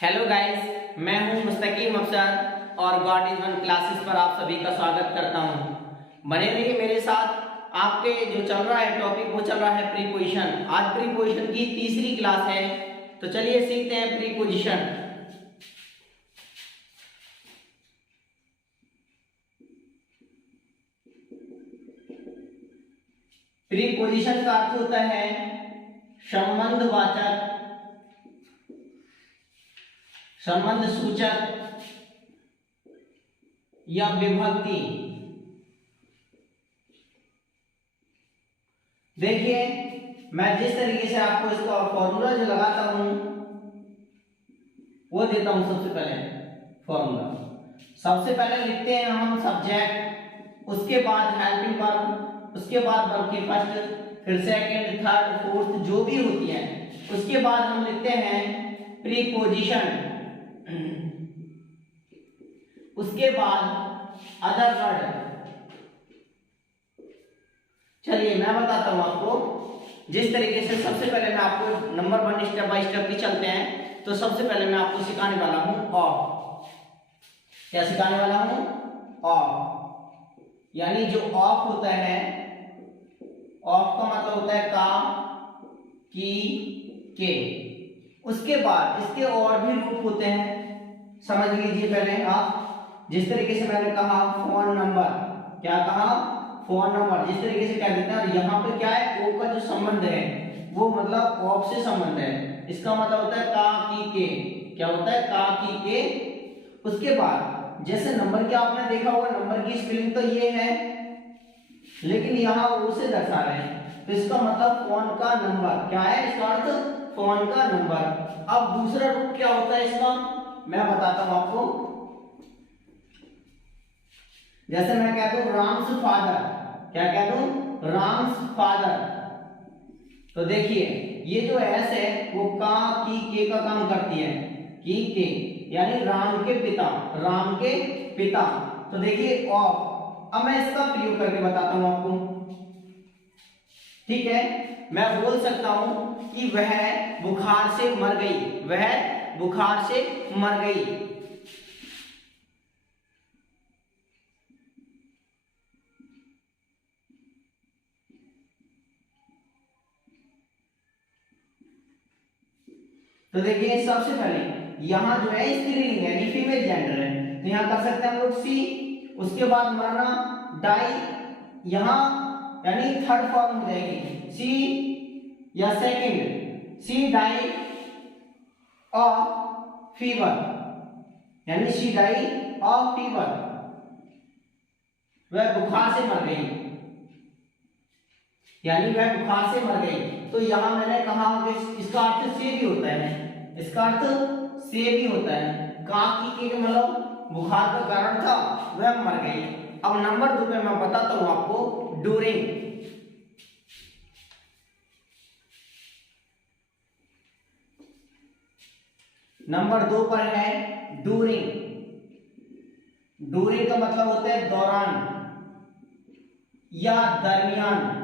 Hello guys, मैं हूं मुस्तकीम अफसर और गॉड इज वन क्लासेस पर आप सभी का स्वागत करता हूं। बने रहिए मेरे साथ। आपके जो चल रहा है टॉपिक वो चल रहा है प्रीपोजिशन। आज प्रीपोजिशन की तीसरी क्लास है, तो चलिए सीखते हैं प्रीपोजिशन। प्रीपोजिशन का अर्थ होता है संबंधवाचक, संबंध सूचक या विभक्ति। देखिए, मैं जिस तरीके से आपको इसका फॉर्मूला जो लगाता हूं वो देता हूं। सबसे पहले फॉर्मूला, सबसे पहले लिखते हैं हम सब्जेक्ट, उसके बाद हेल्पिंग वर्ब, उसके बाद वर्ब की फर्स्ट, फिर सेकंड, थर्ड, फोर्थ जो भी होती है, उसके बाद हम लिखते हैं प्रीपोजिशन, उसके बाद अदर वर्ड। चलिए मैं बताता हूं आपको जिस तरीके से। सबसे पहले मैं आपको नंबर 1 स्टेप बाय स्टेप भी चलते हैं। तो सबसे पहले मैं आपको सिखाने वाला हूं ऑफ। क्या सिखाने वाला हूं? ऑफ, यानी जो ऑफ होता है, ऑफ का मतलब होता है का, की, के। उसके बाद इसके और भी रूप होते हैं, समझ लीजिए पहले आप। जिस तरीके से मैंने कहा फोन नंबर, क्या कहा? Phone number. जिस तरीके से क्या देते हैं, यहाँ पे क्या है, ओ का जो संबंध है वो मतलब ऑफ से संबंध है। इसका मतलब होता है का, की, के। क्या होता है? का, की, के। उसके बाद जैसे नंबर की आपने देखा होगा, नंबर की स्पेलिंग तो ये है, लेकिन यहाँ ओ से दर्शा रहे हैं, तो इसका मतलब फोन का नंबर। क्या है इसका अर्थ? फोन का नंबर। अब दूसरा रूप क्या होता है इसका, मैं बताता हूं आपको। जैसे मैं कह दूं राम्स फादर, क्या कह दूं? राम्स फादर। तो देखिए ये जो एस है वो का, की, के का काम करती है। की, के यानी राम के पिता, राम के पिता। तो देखिए ऑफ। अब मैं इसका प्रयोग करके बताता हूं आपको, ठीक है। मैं बोल सकता हूं कि वह बुखार से मर गई, वह बुखार से मर गई। तो देखिए सबसे पहले यहां जो है स्त्रीलिंग है, यानी फीमेल जेंडर है, तो यहां कर सकते हैं हम लोग सी। उसके बाद मरना, डाई, यहां यानी थर्ड फॉर्म हो जाएगी सी या second, she die of fever, यानी शी डाई ऑफ फीवर, वह बुखार से मर गई, यानी वह बुखार से मर गई। तो यहां मैंने कहा कि इसका अर्थ से भी होता है, इसका अर्थ से भी होता है। का, की, के मतलब बुखार का कारण था, वह मर गई। अब नंबर 2 पे मैं बताता हूं आपको ड्यूरिंग। नंबर 2 पर है ड्यूरिंग। ड्यूरिंग का मतलब होता है दौरान या दरमियान।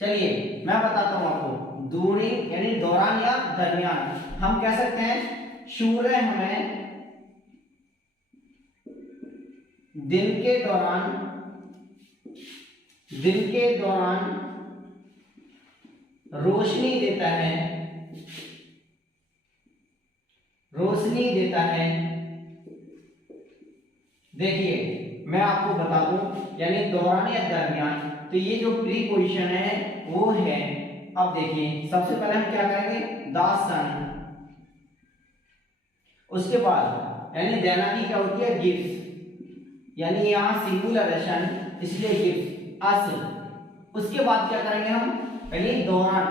चलिए मैं बताता हूं आपको, ड्यूरिंग यानी दौरान या दरमियान। हम कह सकते हैं सूर्य हमें दिन के दौरान, दिन के दौरान रोशनी देता है, रोशनी देता है। देखिए मैं आपको बता दूं, यानी दौरान या दरमियान। तो ये जो प्रीपोजिशन है वो है। अब देखिए सबसे पहले हम क्या करेंगे, द सन। उसके बाद यानी देना की क्या होती है, गिव्स, यानी यहां सिंगुलर है सन, इसलिए गिव्स अस। उसके बाद क्या करेंगे हम, पहले दौरान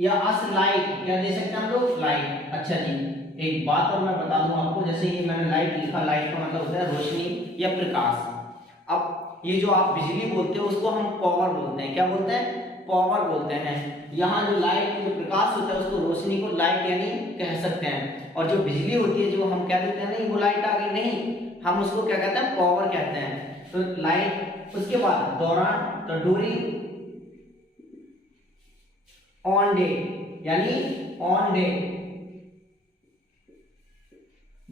या अस लाइट, या दे सकते हैं हम लोग लाइट। अच्छा जी, एक बात और मैं बता दूं आपको, जैसे ये मैंने लाइट लिखा, लाइट का मतलब होता है रोशनी या प्रकाश। अब ये जो आप बिजली बोलते हो उसको हम पावर बोलते हैं। क्या बोलते हैं? पावर बोलते हैं। यहाँ जो लाइट, जो प्रकाश होता है, उसको रोशनी को लाइट यानी कह सकते हैं। और जो biजली होती है, जो हम क्या देते हैं, नहीं वो लाइट आ गई, नहीं, हम उसको क्या कहते हैं, पावर कहते हैं। तो लाइट, उसके बाद दौरान, तो ड्यूरिंग ऑन डे, यानी ऑन डे,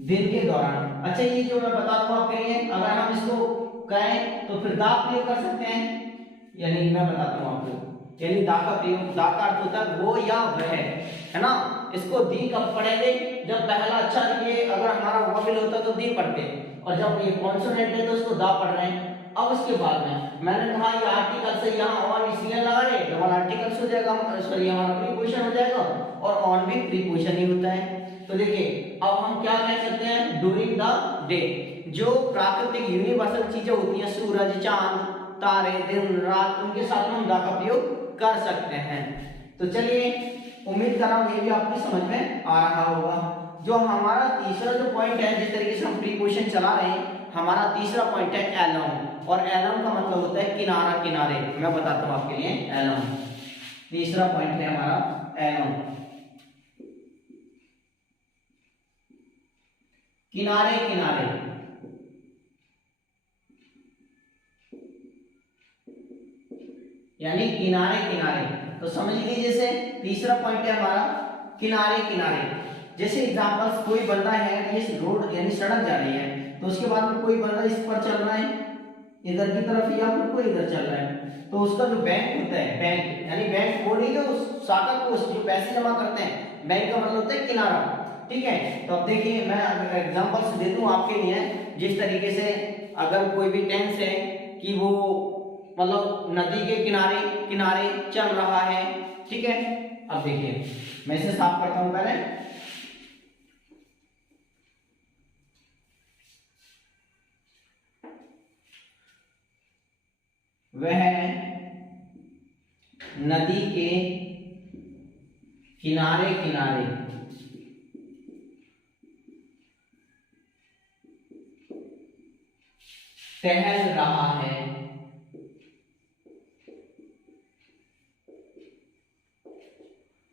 दिन के दौरान। अच्छा ये जो मैं बता दूं आपके लिए, अगर हम इसको कहें तो फिर दा प्रयोग कर सकते हैं, यानी मैं बताता हूं आपको, यानी दा का प्रयोग, दा का अर्थ होता है वो या वह, है ना। इसको दी कब पढ़ेंगे, जब पहला अक्षर ये अगर हमारा वोवेल होता तो दी पढ़ते, और जब ये कॉन्सोनेंट है तो इसको दा पढ़ रहे हैं। अब उसके बाद में मैंने कहा ये आर्टिकल से यहाँ ऑन इसलिए लगा रहे, डबल आर्टिकल्स हो जाएगा, सॉरी हमारा प्रीपोजिशन हो जाएगा, और ऑन भी प्रीपोजिशन ही होता है। तो देखिए अब हम क्या कह सकते हैं, ड्यूरिंग द डे, जो प्राकृतिक यूनिवर्सल चीजें होती हैं, सूरज, चांद, तारे, दिन, रात, उनके साथ में हम दा का प्रयोग कर सकते हैं। तो चलिए उम्मीद कर रहा हूं ये भी आपकी समझ में आ रहा होगा। जो हमारा तीसरा जो पॉइंट है, जिस तरीके से हम प्रीपोजिशन चला रहे हैं, हमारा तीसरा पॉइंट है एलॉन्ग, और एलॉन्ग का मतलब होता है किनारा, किनारे। मैं बताता हूं आपके लिए एलॉन्ग, तीसरा पॉइंट है हमारा एलॉन्ग, किनारे, किनारे। यानी किनारे, किनारे। तो समझ लीजिए जैसे तीसरा पॉइंट है हमारा किनारे, किनारे। जैसे एग्जांपल्स, कोई बंदा है, ये रोड यानी सड़क जा रही है, तो उसके बाद में कोई बंदा इस पर चल रहा है इधर की तरफ, या फिर कोई इधर चल रहा है, तो उसका जो बैंक होता है, बैंक यानी बैंक वो नहीं जो साका पोस्ट जो पैसे जमा करते हैं, बैंक का मतलब होता है किनारा, ठीक है। तो अब देखिए मैं अगर एग्जांपल्स दे दूं आपके लिए, जिस तरीके से अगर कोई भी टेंस है कि वो मतलब नदी के किनारे किनारे चल रहा है, ठीक है। अब देखिए मैं इसे साफ करता हूं पहले, वह नदी के किनारे किनारे टहल रहा है।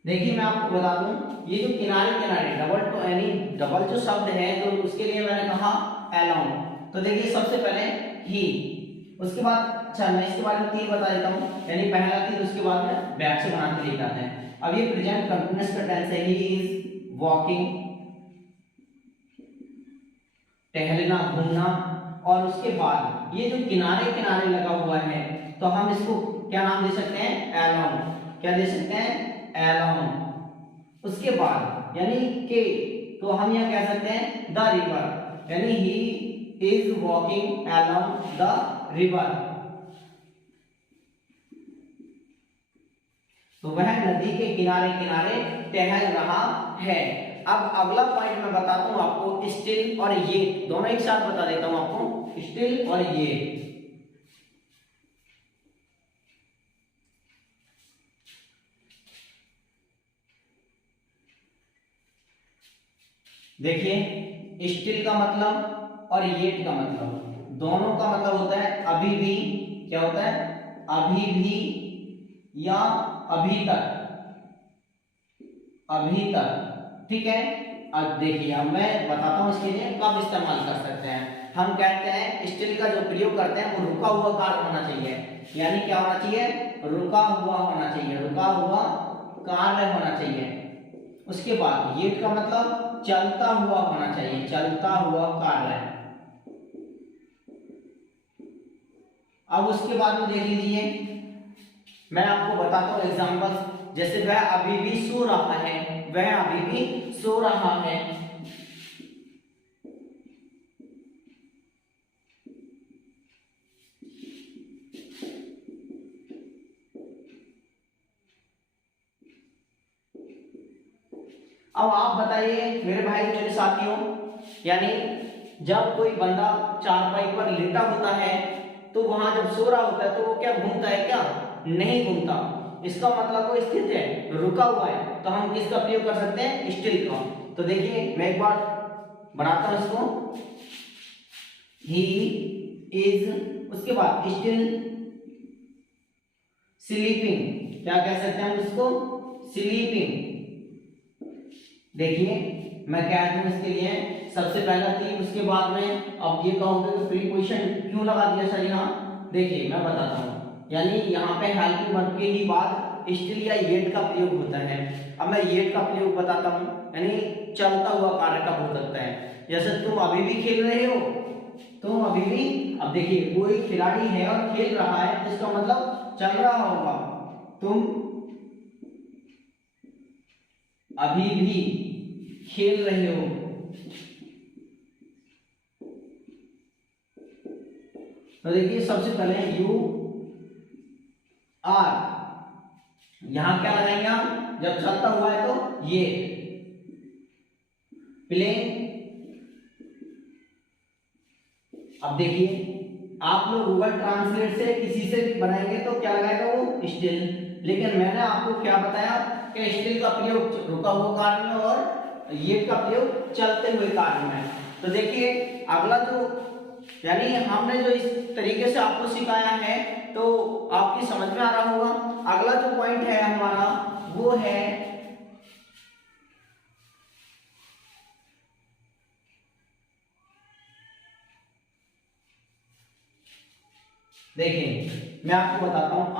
देखिए मैं आपको बता दूं, ये जो किनारे किनारे डबल टू यानी डबल जो शब्द है, तो उसके लिए मैंने कहा अलोंग। तो देखिए सबसे पहले ही, उसके बाद अच्छा मैं इसके बारे में तीन बता देता हूं, यानी पहला तीन, उसके बाद में बैक से बना के लेके आते हैं। अब ये प्रेजेंट कंटीन्यूअस का टेंस है, ही इज वॉकिंग, टहलना, घूमना, और उसके बाद ये जो किनारे किनारे लगा हुआ है, तो हम इसको क्या नाम दे सकते हैं, अलोंग। क्या दे सकते हैं, अलोंग। उसके बाद यानी के, तो हम यह कह सकते हैं द रिवर, यानी he is walking along the river, तो वह नदी के किनारे किनारे टहल रहा है। अब अगला पॉइंट मैं बताता हूं आपको, स्टिल और ये दोनों एक साथ बता देता हूं आपको, स्टिल और ये। देखिए स्टिल का मतलब और येट का मतलब, दोनों का मतलब होता है अभी भी, क्या होता है, अभी भी या अभी तक, अभी तक, ठीक है। अब देखिए अब मैं बताता हूं इसके लिए कब इस्तेमाल कर सकते हैं। हम कहते हैं स्टिल का जो प्रयोग करते हैं वो रुका हुआ काल होना चाहिए, यानी क्या होना चाहिए, रुका हुआ होना चाहिए, रुका हुआ काल होना चाहिए। उसके बाद येट का मतलब चलता हुआ होना चाहिए, चलता हुआ कार्य। अब उसके बाद में देख लीजिए, मैं आपको बताता हूं एग्जांपल्स, जैसे वह अभी भी सो रहा है, वह अभी भी सो रहा है। अब आप बताइए मेरे भाई मेरे साथियों, यानी जब कोई बंदा चारपाई पर लेटा होता है, तो वहां जब सो रहा होता है तो वो क्या घूमता है, क्या नहीं घूमता, इसका मतलब वो स्थित है, रुका हुआ है। तो हम किसका प्रयोग कर सकते हैं, स्टिल का। तो देखिए मैं एक बार बनाता हूं इसको, ही इज, उसके बाद स्टिल स्लीपिंग, क्या कह सकते हैं हम इसको, स्लीपिंग। देखिए मैं कह दूं इसके लिए सबसे पहला थी, उसके बाद में अब ये कहूंगा कि प्रीपोजिशन क्यों लगा दिया सर यहाँ। देखिए मैं बताता हूँ, यानी यहाँ पे हेल्पिंग वर्ब के ही बाद स्टिल या येट का प्रयोग होता है। अब मैं येट का प्रयोग बताता हूँ, यानी चलता हुआ कार्य कब हो सकता है। जैसे तुम अभी भी खेल रहे हो, तुम अभी भी, अब देखिए कोई खिलाड़ी है और खेल रहा है, इसका मतलब चल रहा होगा। तुम अभी भी खेल रहे हो, तो देखिए सबसे पहले यू आर, यहां क्या लगाएंगे हम, जब चलता हुआ है तो ये प्लेइंग। अब देखिए आप लोग गूगल ट्रांसलेट से किसी से भी बनाएंगे तो क्या लगाएगा वो स्टिल, लेकिन मैंने आपको क्या बताया कि स्टिल का प्रयोग रुका हुआ कार्य में और ये का प्रयोग चलते हुए कार्य में। तो देखिए अगला जो, यानी हमने जो इस तरीके से आपको सिखाया है तो आपकी समझ में आ रहा होगा। अगला जो पॉइंट है हमारा वो है, देखिए मैं आपको बताता हूं